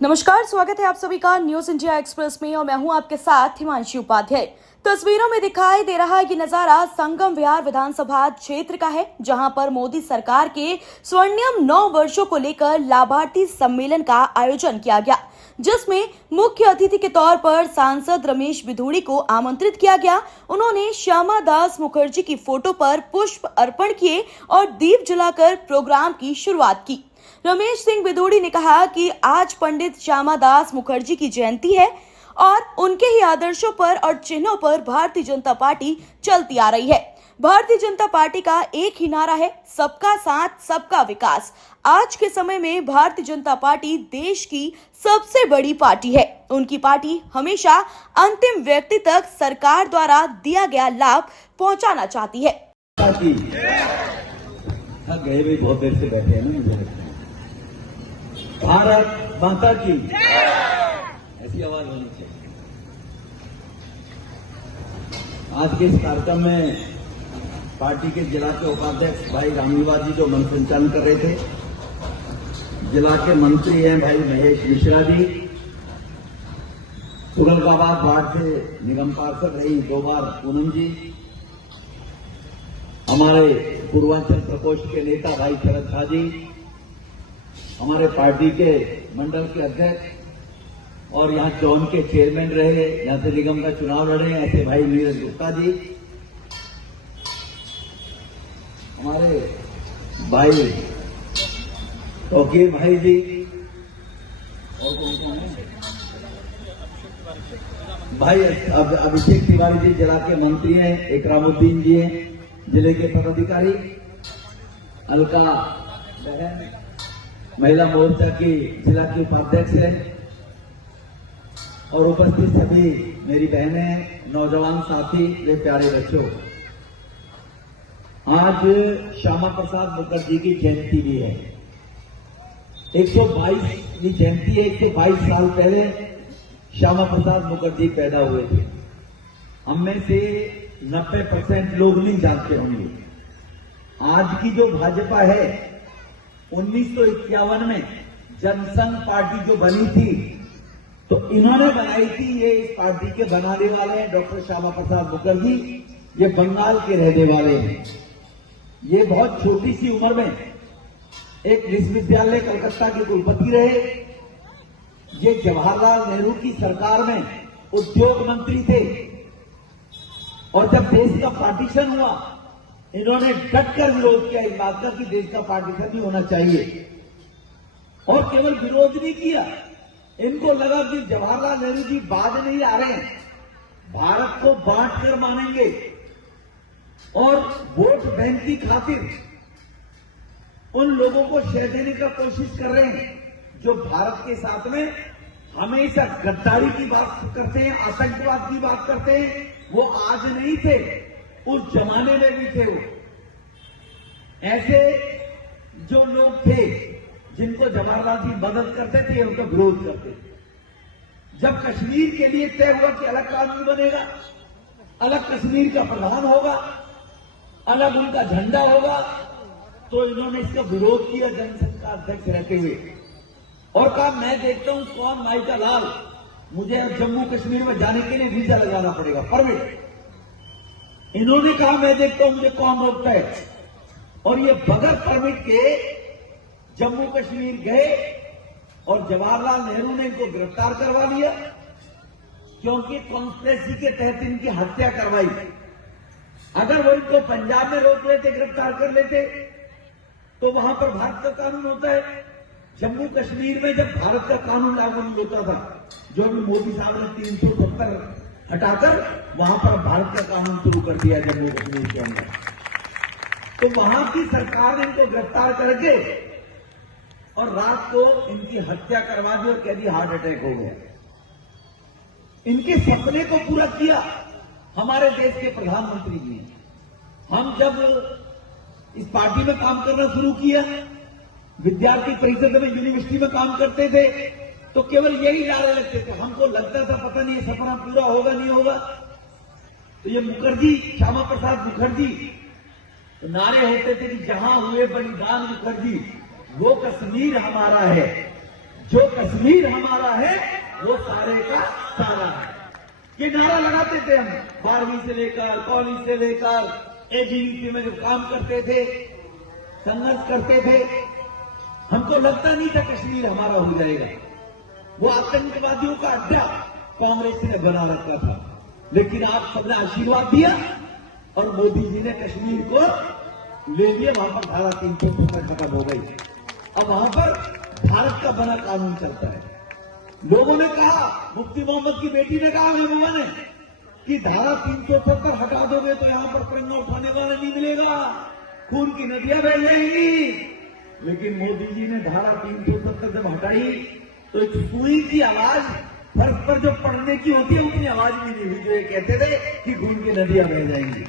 नमस्कार, स्वागत है आप सभी का न्यूज इंडिया एक्सप्रेस में और मैं हूं आपके साथ हिमांशी उपाध्याय। तस्वीरों में दिखाई दे रहा ये नजारा संगम विहार विधानसभा क्षेत्र का है, जहां पर मोदी सरकार के स्वर्णिम 9 वर्षों को लेकर लाभार्थी सम्मेलन का आयोजन किया गया, जिसमें मुख्य अतिथि के तौर पर सांसद रमेश बिधूड़ी को आमंत्रित किया गया। उन्होंने श्यामा दास मुखर्जी की फोटो पर पुष्प अर्पण किए और दीप जलाकर प्रोग्राम की शुरुआत की। रमेश सिंह बिधूड़ी ने कहा कि आज पंडित श्यामा दास मुखर्जी की जयंती है और उनके ही आदर्शों पर और चिन्हों पर भारतीय जनता पार्टी चलती आ रही है। भारतीय जनता पार्टी का एक ही नारा है, सबका साथ सबका विकास। आज के समय में भारतीय जनता पार्टी देश की सबसे बड़ी पार्टी है। उनकी पार्टी हमेशा अंतिम व्यक्ति तक सरकार द्वारा दिया गया लाभ पहुंचाना चाहती है। गए भी बहुत देर से बैठे हैं ना, मुझे लगता है। भारत माता की ऐसी आवाज होनी चाहिए। आज के इस कार्यक्रम में पार्टी के जिला के उपाध्यक्ष भाई रामनिवास जी जो मंच संचालन कर रहे थे, जिला के मंत्री हैं भाई महेश मिश्रा जी, तुगलकाबाद वार्ड से निगम पार्षद रही 2 बार पूनम जी, हमारे पूर्वांचल प्रकोष्ठ के नेता भाई शरद झा जी, हमारे पार्टी के मंडल के अध्यक्ष और यहां जोन के चेयरमैन रहे, यहां से निगम का चुनाव लड़े ऐसे भाई नीरज गुप्ता जी, हमारे भाई तोकीर भाई जी, और भाई अभिषेक तिवारी जी जिला के मंत्री हैं, इकरामुद्दीन जी हैं जिले के पदाधिकारी, अलका बहन महिला मोर्चा की जिला की उपाध्यक्ष है और उपस्थित सभी मेरी बहनें, नौजवान साथी, वे प्यारे बच्चों, आज श्यामा प्रसाद मुखर्जी की जयंती भी है। 122वीं जयंती है। 122 साल पहले श्यामा प्रसाद मुखर्जी पैदा हुए थे। हम में से 90% लोग नहीं जानते होंगे। आज की जो भाजपा है, 1951 में जनसंघ पार्टी जो बनी थी तो इन्होंने बनाई थी। ये इस पार्टी के बनाने वाले हैं डॉक्टर श्यामा प्रसाद मुखर्जी, ये बंगाल के रहने वाले हैं। ये बहुत छोटी सी उम्र में एक विश्वविद्यालय कलकत्ता के कुलपति रहे। ये जवाहरलाल नेहरू की सरकार में उद्योग मंत्री थे और जब देश का पार्टीशन हुआ, इन्होंने डटकर विरोध किया इस बात का कि देश का पार्टीशन नहीं होना चाहिए। और केवल विरोध नहीं किया, इनको लगा कि जवाहरलाल नेहरू जी बाद नहीं आ रहे हैं, भारत को बांटकर मानेंगे और वोट बैंक की खातिर उन लोगों को शह देने का कोशिश कर रहे हैं जो भारत के साथ में हमेशा गद्दारी की बात करते हैं, आतंकवाद की बात करते हैं। वो आज नहीं थे, उस जमाने में भी थे। वो ऐसे जो लोग थे जिनको जवाहरलाल जी मदद करते थे, उनका विरोध करते थे। जब कश्मीर के लिए तय हुआ कि अलग कानून बनेगा, अलग कश्मीर का प्रधान होगा, अलग उनका झंडा होगा, तो इन्होंने इसका विरोध किया जनसंघ का अध्यक्ष रहते हुए और कहा मैं देखता हूं कौन माई का लाल, मुझे अब जम्मू कश्मीर में जाने के लिए वीजा लगाना पड़ेगा, परमिट। इन्होंने कहा मैं देखता हूं मुझे कौन रोकता है, और ये बगैर परमिट के जम्मू कश्मीर गए और जवाहरलाल नेहरू ने इनको गिरफ्तार करवा लिया क्योंकि कॉन्स्पिरेसी के तहत इनकी हत्या करवाई। अगर वो इनको पंजाब में रोक लेते, गिरफ्तार कर लेते, तो वहां पर भारत का कानून होता है। जम्मू कश्मीर में जब भारत का कानून लागू नहीं होता था, जो अभी मोदी साहब ने 370 हटाकर वहां पर भारत का कानून शुरू कर दिया जम्मू कश्मीर के अंदर, तो वहां की सरकार ने इनको गिरफ्तार करके और रात को इनकी हत्या करवा दी और कह दी हार्ट अटैक हो गया। इनके सपने को पूरा किया हमारे देश के प्रधानमंत्री जी ने। हम जब इस पार्टी में काम करना शुरू किया, विद्यार्थी परिषद में, यूनिवर्सिटी में काम करते थे, तो केवल यही नारे लगते थे। हमको लगता था पता नहीं ये सपना पूरा होगा नहीं होगा। तो ये मुखर्जी, श्यामा प्रसाद मुखर्जी, तो नारे होते थे कि जहां हुए बलिदान मुखर्जी, वो कश्मीर हमारा है, जो कश्मीर हमारा है वो सारे का सारा है। ये नारा लगाते थे हम 12वीं से लेकर कॉलेज से लेकर एबीवीपी में जब काम करते थे, संघर्ष करते थे, हमको लगता नहीं था कश्मीर हमारा हो जाएगा। वो आतंकवादियों का अड्डा कांग्रेस ने बना रखा था, लेकिन आप सबने आशीर्वाद दिया और मोदी जी ने कश्मीर को ले लिया। वहां पर धारा 370 खत्म हो गई। अब वहां पर भारत का बना कानून चलता है। लोगों ने कहा, मुफ्ती मोहम्मद की बेटी ने कहा महबूबा ने कि धारा 370 हटा दोगे तो यहां पर तिरंगा उठाने वाला नहीं मिलेगा, खून की नदियां बह जाएंगी। लेकिन मोदी जी ने धारा 370 जब हटाई तो एक सुई की आवाज फर्श पर जो पड़ने की होती है उतनी आवाज भी नहीं हुई जो ये कहते थे कि खून की नदियां बह जाएंगी।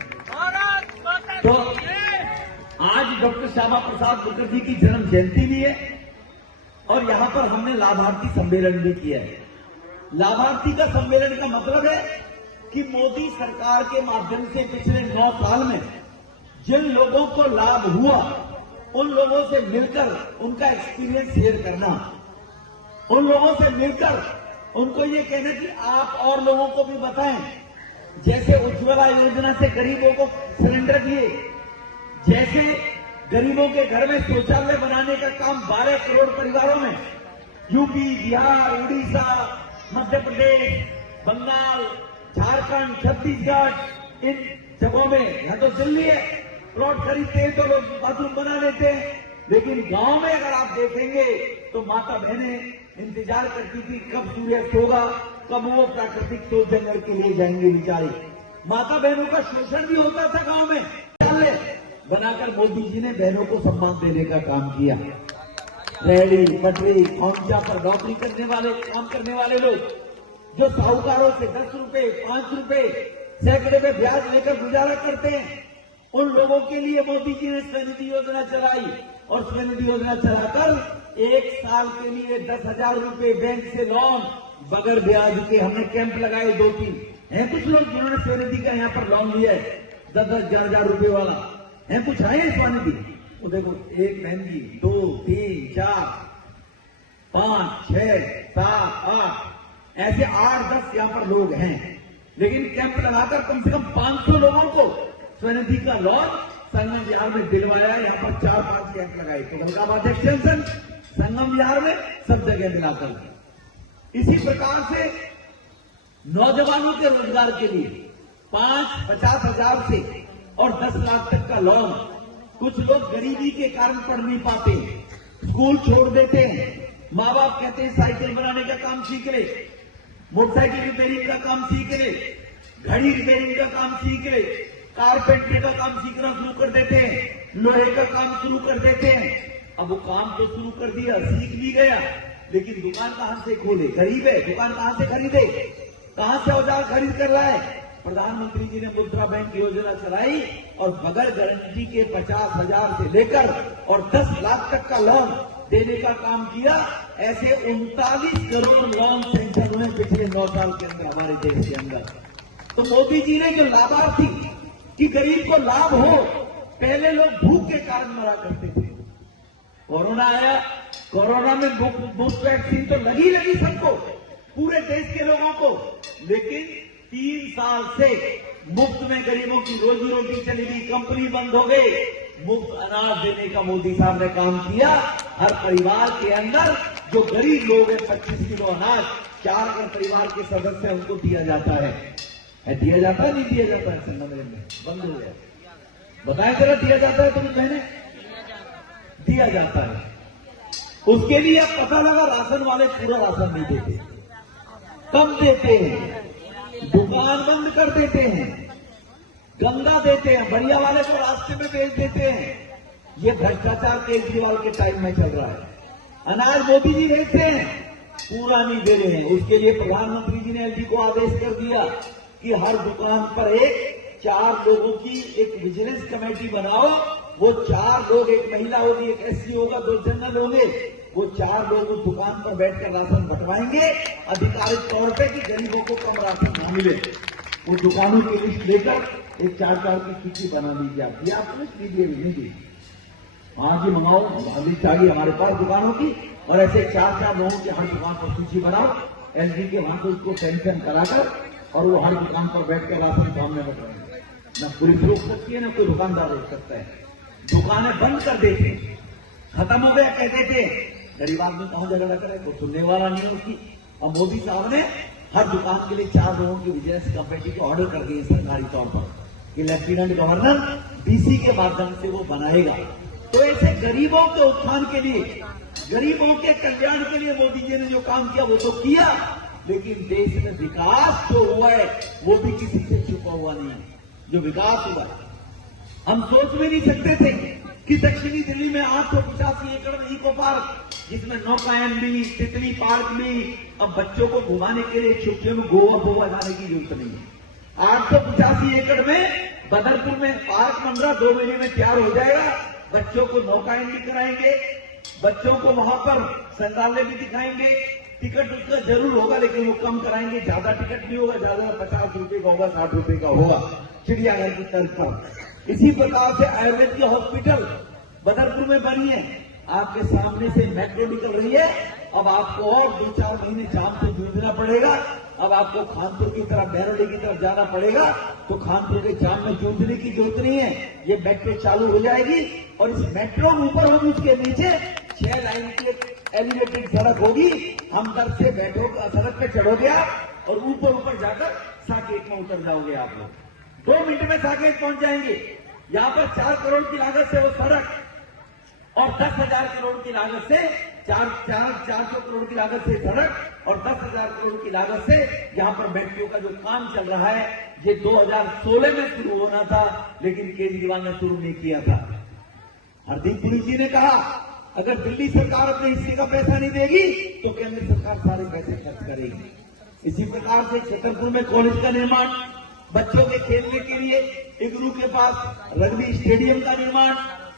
तो आज डॉक्टर श्यामा प्रसाद मुखर्जी की जन्म जयंती भी है और यहां पर हमने लाभार्थी सम्मेलन भी किया है। लाभार्थी का सम्मेलन का मतलब है कि मोदी सरकार के माध्यम से पिछले 9 साल में जिन लोगों को लाभ हुआ उन लोगों से मिलकर उनका एक्सपीरियंस शेयर करना, उन लोगों से मिलकर उनको ये कहना कि आप और लोगों को भी बताएं। जैसे उज्ज्वला योजना से गरीबों को सिलेंडर दिए, जैसे गरीबों के घर में शौचालय बनाने का काम 12 करोड़ परिवारों में यूपी, बिहार, उड़ीसा, मध्य प्रदेश, बंगाल, झारखंड, छत्तीसगढ़, इन जगहों में, यहां तो दिल्ली है, प्लॉट खरीदते हैं तो लोग बाथरूम बना लेते हैं, लेकिन गांव में अगर आप देखेंगे तो माता बहनें इंतजार करती थी कब सूर्यास्त होगा, कब वो प्राकृतिक शोध जंगल के लिए जाएंगे। बेचारी माता बहनों का शोषण भी होता था गांव में। बनाकर मोदी जी ने बहनों को सम्मान देने का काम किया। रेहड़ी पटरी खोमचा पर नौकरी करने वाले, काम करने वाले लोग जो साहूकारों से 10 रुपए 5 रुपए सैकड़े में ब्याज लेकर गुजारा करते हैं, उन लोगों के लिए मोदी जी ने स्वनिधि योजना चलाई और स्वनिधि योजना चलाकर 1 साल के लिए 10,000 रुपए बैंक से लोन बगैर ब्याज के हमने कैंप लगाए 2-3 हैं। कुछ लोग जिन्होंने स्वनिधि का यहाँ पर लोन लिया है 10,000 रुपए वाला है, कुछ आए स्वनिधि। तो देखो 1 बहन की 2 3 4 5 6 7 8 ऐसे 8-10 यहाँ पर लोग हैं, लेकिन कैंप लगाकर कम से कम 500 लोगों को स्वनिधि का लोन संगम विहार में दिलवाया। यहाँ पर 4-5 कैंप लगाए, तो गलगाबाद एक्सटेंशन, संगम विहार में, सब जगह मिलाकर। इसी प्रकार से नौजवानों के रोजगार के लिए 50 हजार से और 10 लाख तक का लोन। कुछ लोग गरीबी के कारण पढ़ नहीं पाते, स्कूल छोड़ देते हैं, माँ बाप कहते हैं साइकिल बनाने का काम सीख ले, मोटरसाइकिल रिपेयरिंग का काम सीख ले, घड़ी रिपेयरिंग का काम सीख ले, कारपेंटर का काम सीखना शुरू कर देते हैं, लोहे का काम शुरू कर देते हैं। अब वो काम तो शुरू कर दिया, सीख भी गया, लेकिन दुकान कहां से खोले? गरीब है, दुकान कहां से खरीदे? कहां से औजार खरीद कर लाए? प्रधानमंत्री जी ने मुद्रा बैंक योजना चलाई और बगैर गारंटी के 50,000 से लेकर और 10 लाख तक का लोन देने का काम किया। ऐसे 39 करोड़ लोन सेंक्शन हुए पिछले 9 साल के अंदर हमारे देश के अंदर। तो मोदी जी ने जो लाभार्थी कि गरीब को लाभ हो, पहले लोग भूख के कारण मरा करते थे, कोरोना आया, कोरोना में मुफ्त वैक्सीन तो लगी सबको, पूरे देश के लोगों को, लेकिन 3 साल से मुफ्त में गरीबों की रोजी रोटी चली गई, कंपनी बंद हो गई। मुफ्त अनाज देने का मोदी साहब ने काम किया। हर परिवार के अंदर जो गरीब लोग हैं 25 किलो अनाज 4 अगर परिवार के सदस्य हैं उनको दिया जाता है। दिया जाता है नहीं दिया जाता है? संगम में बंद हो गया, बताएं जरा, दिया जाता है तुम्हें बहने? दिया जाता है। उसके लिए अब पता लगा राशन वाले पूरा राशन नहीं देते, कम देते हैं, दुकान बंद कर देते हैं, गंदा देते हैं, बढ़िया वाले को रास्ते में बेच देते हैं। ये भ्रष्टाचार केजरीवाल के टाइम में चल रहा है। अनाज मोदी जी बेचते हैं, पूरा नहीं दे रहे हैं। उसके लिए प्रधानमंत्री जी ने एलजी को आदेश कर दिया कि हर दुकान पर 4 लोगों की एक विजिलेंस कमेटी बनाओ। वो 4 लोग, एक महिला होगी, एक एससी होगा, 2 जनरल होंगे, वो 4 लोग उस दुकान पर बैठकर राशन बंटवाएंगे आधिकारिक तौर पे कि गरीबों को कम राशन न मिले। वो दुकानों की लिस्ट लेकर एक 4 की सूची बना लीजिए। आप लिस्ट लीजिए, नहीं दी वहां की मंगाओ, हमें चाहिए हमारे पास दुकानों की, और ऐसे 4-4 लोगों की हर दुकान पर सूची बनाओ, एलजी के वहां से उसको टेंशन कराकर, और वो हर दुकान पर बैठ कर राशन सामने रख रहे हैं। न पुलिस रोक सकती है, न कोई दुकानदार रोक सकता है। दुकानें बंद कर देते, खत्म हो गया कहते थे, गरीब आदमी कहां जगह करे, तो सुनने वाला नहीं है उसकी। और मोदी साहब ने हर दुकान के लिए 4 लोगों की विजिलेंस कमेटी को ऑर्डर कर दिए सरकारी तौर पर कि लेफ्टिनेंट गवर्नर डीसी के माध्यम से वो बनाएगा। तो ऐसे गरीबों के उत्थान के लिए, गरीबों के कल्याण के लिए मोदी जी ने जो काम किया वो तो किया, लेकिन देश में विकास जो हुआ है वो भी किसी से छुपा हुआ नहीं है। जो विकास हुआ है, हम सोच भी नहीं सकते थे कि दक्षिणी दिल्ली में 885 एकड़ में इको पार्क, जिसमें नौकायन भी, तितली पार्क भी, अब बच्चों को घुमाने के लिए छुट्टियों में गोवा जाने की जरूरत नहीं है। 885 एकड़ में बदरपुर में पार्क बन रहा, 2 महीने में तैयार हो जाएगा। बच्चों को नौकायन भी कराएंगे, बच्चों को वहां पर संग्रहालय भी दिखाएंगे। टिकट उसका जरूर होगा, लेकिन वो कम कराएंगे, ज्यादा टिकट नहीं होगा, ज्यादा 50 रुपए का होगा, 60 रुपए का होगा, चिड़ियाघर की तर्ज पर। इसी प्रकार से आयुर्वेद की हॉस्पिटल बदरपुर में बनी है, आपके सामने से मेट्रो निकल रही है। अब आपको और 2-4 महीने जाम से जूझना पड़ेगा। अब आपको खानपुर की तरफ, बहरौली की तरफ जाना पड़ेगा, तो खानपुर के जाम में जूझने की जरूरत नहीं है। ये मेट्रो चालू हो जाएगी, और इस मेट्रो ऊपर हम उसके नीचे 6 लाइन की एलिवेटेड सड़क होगी। हम दर से बैठो, सड़क पे चढ़ोगे आप, और ऊपर जाकर साकेत में उतर जाओगे आप लोग। 2 मिनट में साकेत पहुंच जाएंगे। यहां पर 4 करोड़ की लागत से वो सड़क, और 10,000 करोड़ की लागत से 400 करोड़ की लागत से सड़क, और 10,000 करोड़ की लागत से यहां पर मेट्रो का जो काम चल रहा है, ये 2016 में शुरू होना था, लेकिन केजरीवाल ने शुरू नहीं किया था। हरदीप पुरी जी ने कहा अगर दिल्ली सरकार अपने हिस्से का पैसा नहीं देगी तो केंद्र सरकार सारे पैसे खर्च करेगी। इसी प्रकार से छतरपुर में कॉलेज का निर्माण, बच्चों के खेलने के लिए इग्नू के पास रग्बी स्टेडियम का निर्माण,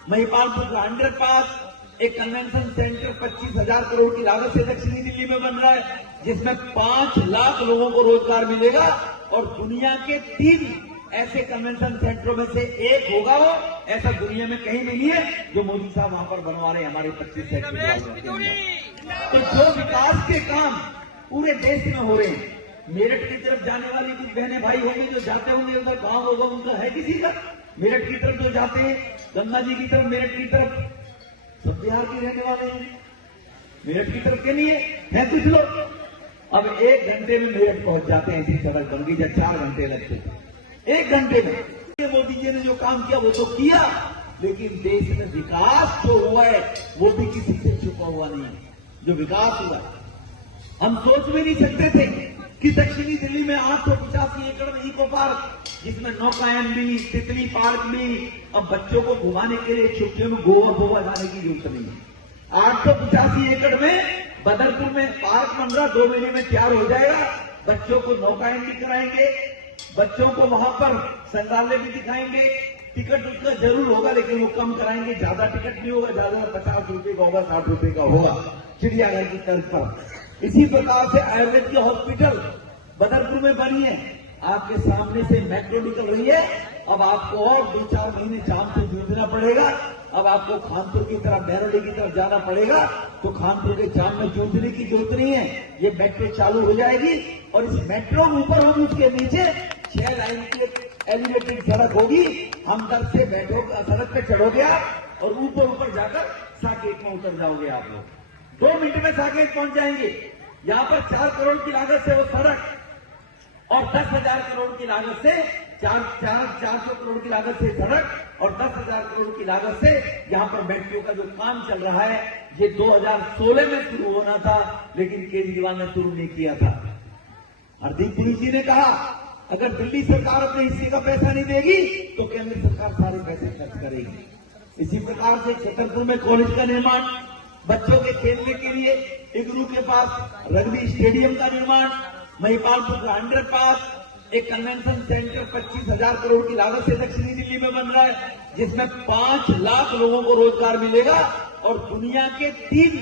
महिपालपुर का अंडरपास, एक कन्वेंशन सेंटर 25,000 करोड़ की लागत से दक्षिणी दिल्ली में बन रहा है, जिसमें 5 लाख लोगों को रोजगार मिलेगा, और दुनिया के 3 ऐसे कन्वेंशन सेंटरों में से एक होगा वो, ऐसा दुनिया में कहीं नहीं है, जो मोदी साहब वहां पर बनवा रहे हैं हमारे 25 सेक्टर। तो जो विकास के काम पूरे देश में हो रहे हैं, मेरठ की तरफ जाने वाली कुछ बहने भाई होंगे जो जाते होंगे, उधर गांव होगा उनका है किसी का, मेरठ की तरफ जो जाते हैं, गंगा जी की तरफ, मेरठ की तरफ, सब बिहार के रहने वाले हैं। मेरठ की तरफ के लिए है कुछ लोग। अब 1 घंटे में मेरठ पहुंच जाते हैं, ऐसी सड़क बन गई, जब 4 घंटे लगते थे, 1 घंटे में। मोदी जी ने जो काम किया वो तो किया, लेकिन देश में विकास जो हुआ है वो भी किसी से छुपा हुआ नहीं है। जो विकास हुआ है, हम सोच भी नहीं सकते थे कि दक्षिणी दिल्ली में 885 एकड़ में इको पार्क, जिसमें नौकायन भी, तितली पार्क भी, अब बच्चों को घुमाने के लिए छुट्टियों में गोवा जाने की जरूरत नहीं है। 885 एकड़ में बदरपुर में पार्क बन रहा, 2 महीने में तैयार हो जाएगा। बच्चों को नौकायन भी कराएंगे, बच्चों को वहां पर संग्रहालय भी दिखाएंगे। टिकट उसका जरूर होगा, लेकिन वो कम कराएंगे, ज्यादा टिकट नहीं होगा, ज्यादा 50 रुपए का होगा, 60 रुपए का होगा, चिड़ियाघर की तर्ज पर। इसी प्रकार से आयुर्वेद की हॉस्पिटल बदरपुर में बनी है, आपके सामने से मेट्रो निकल रही है। अब आपको और 2-4 महीने जाम से जूझना पड़ेगा। अब आपको खानपुर की तरफ, बहरौली की तरफ जाना पड़ेगा, तो खानपुर के जाम में जूझने की जरूरत नहीं है। ये मेट्रो चालू हो जाएगी, और इस मेट्रो ऊपर हम उसके नीचे 6 लाइन की एलिवेटेड सड़क होगी। हम दर से बैठो, सड़क पे चढ़ोगे आप, और ऊपर जाकर साकेत में उतर जाओगे आप लोग। 2 मिनट में साकेत पहुंच जाएंगे। यहां पर 4 करोड़ की लागत से वो सड़क, और 10,000 करोड़ की लागत से 400 करोड़ की लागत से सड़क, और 10,000 करोड़ की लागत से यहां पर मेट्रो का जो काम चल रहा है, ये 2016 में शुरू होना था, लेकिन केजरीवाल ने शुरू नहीं किया था। हरदीप पुरी जी ने कहा अगर दिल्ली सरकार अपने हिस्से का पैसा नहीं देगी तो केंद्र सरकार सारे पैसे खर्च करेगी। इसी प्रकार से छतरपुर में कॉलेज का निर्माण, बच्चों के खेलने के लिए इग्नू के पास रग्बी स्टेडियम का निर्माण, महिपालपुर का अंडरपास, एक कन्वेंशन सेंटर 25,000 करोड़ की लागत से दक्षिणी दिल्ली में बन रहा है, जिसमें 5 लाख लोगों को रोजगार मिलेगा, और दुनिया के 3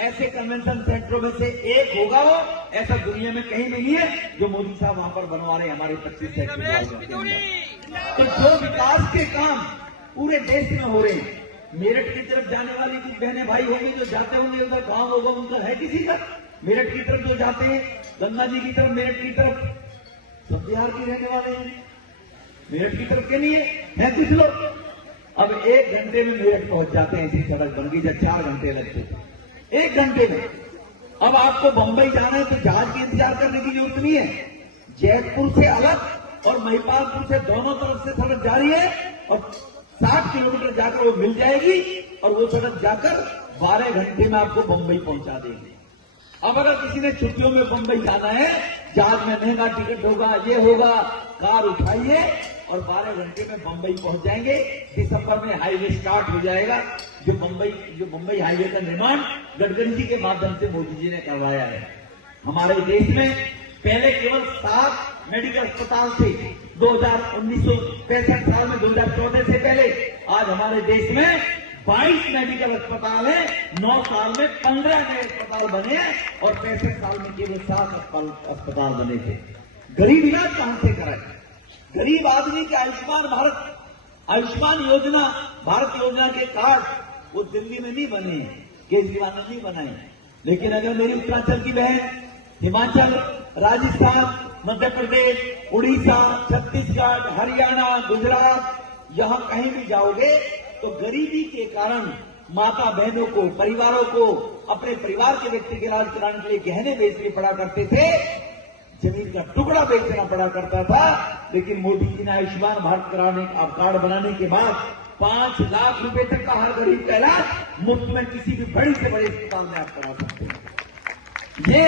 ऐसे कन्वेंशन सेंटरों में से एक होगा वो, ऐसा दुनिया में कहीं नहीं है, जो मोदी साहब वहां पर बनवा रहे हैं हमारे 25 सेक्टर। तो जो विकास के काम पूरे देश में हो रहे हैं, मेरठ की तरफ जाने वाली कुछ बहने भाई होंगे जो जाते होंगे, उधर गांव होगा उनका है किसी का? मेरठ की तरफ जो जाते हैं, गंगा जी की तरफ, मेरठ की तरफ, सब बिहार के रहने वाले हैं। मेरठ की तरफ के नहीं है कुछ लोग। अब 1 घंटे में मेरठ पहुंच जाते हैं, ऐसी सड़क बन गई। जब 4 घंटे लगते थे 1 घंटे में। अब आपको बंबई जाना है तो जहाज की इंतजार करने की जरूरत नहीं है। जयपुर से अलग और महिपालपुर से दोनों तरफ से सड़क जारी है और 60 किलोमीटर जाकर वो मिल जाएगी और वो सड़क जाकर 12 घंटे में आपको बंबई पहुंचा देंगे। अब अगर किसी ने छुट्टियों में बंबई जाना है, जहाज में महंगा टिकट होगा, ये होगा, कार उठाइए और 12 घंटे में बंबई पहुंच जाएंगे। दिसंबर में हाईवे स्टार्ट हो जाएगा। जो बंबई हाईवे का निर्माण गडकरी जी के माध्यम से मोदी जी ने करवाया है। हमारे देश में पहले केवल 7 मेडिकल अस्पताल थे। 1965 साल में, 2014 से पहले आज हमारे देश में 22 मेडिकल अस्पताल है। 9 साल में 15 नए अस्पताल बने हैं और 65 साल में केवल 7 अस्पताल बने थे। गरीब इलाज कहां से कराए? गरीब आदमी के आयुष्मान योजना, भारत योजना के कार्ड वो दिल्ली में नहीं बने, केजरीवाल ने नहीं बनाए। लेकिन अगर मेरी उत्तरांचल की बहन हिमाचल, राजस्थान, मध्य प्रदेश, उड़ीसा, छत्तीसगढ़, हरियाणा, गुजरात, यहां कहीं भी जाओगे तो गरीबी के कारण माता बहनों को, परिवारों को अपने परिवार के व्यक्ति के इलाज कराने के लिए गहने बेचने पड़ा करते थे, जमीन का टुकड़ा बेचना पड़ा करता था। लेकिन मोदी जी ने आयुष्मान भारत कार्ड बनाने के बाद 5 लाख रुपए तक का हर गरीब का इलाज मुफ्त में किसी भी बड़ी से बड़े अस्पताल में आप करा सकते हैं। ये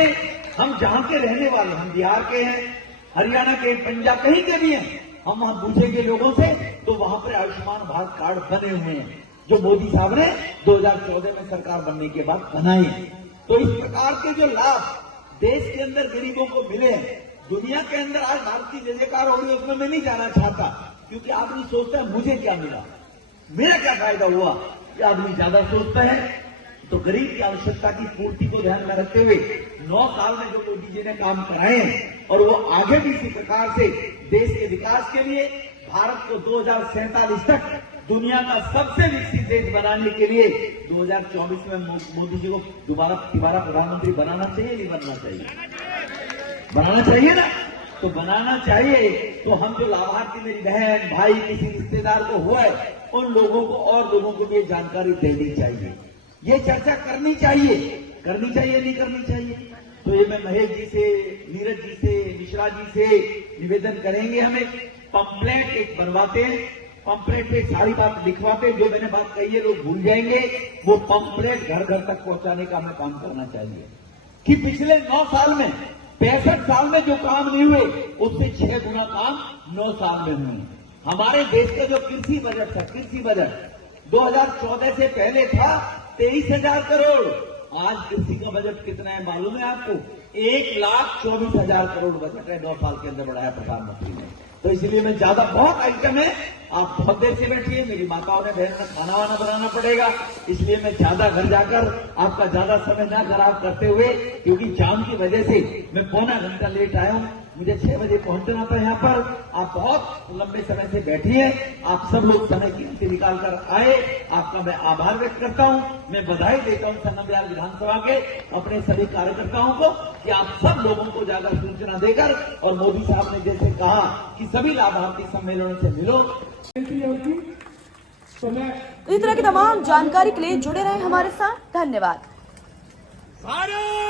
हम जहां के रहने वाले, हम बिहार के हैं, हरियाणा के, पंजाब, कहीं के भी हैं, हम वहां पूछेंगे लोगों से तो वहां पर आयुष्मान भारत कार्ड बने हुए हैं, जो मोदी साहब ने 2014 में सरकार बनने के बाद बनाए। तो इस प्रकार के जो लाभ देश के अंदर गरीबों को मिले हैं, दुनिया के अंदर आज भारत की जय जयकार हो रही है, उसमें मैं नहीं जाना चाहता। क्योंकि आदमी सोचता है मुझे क्या मिला, मेरा क्या फायदा हुआ, ये आदमी ज्यादा सोचता है। तो गरीब की आवश्यकता की पूर्ति को ध्यान में रखते हुए 9 साल में जो मोदी जी ने काम कराए हैं और वो आगे भी इसी प्रकार से देश के विकास के लिए भारत को 2047 तक दुनिया का सबसे विकसित देश बनाने के लिए 2024 में मोदी जी को दोबारा प्रधानमंत्री बनाना चाहिए, नहीं बनना चाहिए? बनाना चाहिए ना। तो बनाना चाहिए तो हम जो लाभार्थी, मेरी बहन, भाई, किसी रिश्तेदार को हुआ है, उन लोगों को और लोगों को भी जानकारी देनी चाहिए। ये चर्चा करनी चाहिए, नहीं करनी चाहिए। तो ये मैं महेश जी से, नीरज जी से, मिश्रा जी से निवेदन करेंगे। हमें पंपलेट एक बनवाते हैं, पंपलेट में सारी बात लिखवाते, जो मैंने बात कही है लोग भूल जाएंगे, वो पंपलेट घर घर तक पहुंचाने का हमें काम करना चाहिए। कि पिछले 9 साल में, 65 साल में जो काम नहीं हुए, उससे 6 गुना काम 9 साल में हुए। हमारे देश का जो कृषि बजट था, कृषि बजट 2014 से पहले था 23,000 करोड़। आज कृषि का बजट कितना है मालूम है आपको? 1,24,000 करोड़ बजट है 9 साल के अंदर बढ़ाया प्रधानमंत्री ने। तो इसलिए मैं ज्यादा, बहुत आइटम है, आप बहुत देर से बैठिए, मेरी माताओं ने, बहनों ने खाना वाना बनाना पड़ेगा, इसलिए मैं ज्यादा घर जाकर आपका ज्यादा समय ना खराब करते हुए, क्योंकि जाम की वजह से मैं 1.25 घंटा लेट आया हूं, मुझे 6 बजे पहुंचना था यहाँ पर। आप बहुत लंबे समय से बैठी हैं, आप सब लोग समय कीमती निकाल कर आए, आपका मैं आभार व्यक्त करता हूं। मैं बधाई देता हूं संगम विहार विधानसभा के अपने सभी कार्यकर्ताओं को कि आप सब लोगों को जाकर सूचना देकर, और मोदी साहब ने जैसे कहा कि सभी लाभार्थी सम्मेलनों से मिलो। इस तरह की तमाम जानकारी के लिए जुड़े रहें हमारे साथ। धन्यवाद। भारत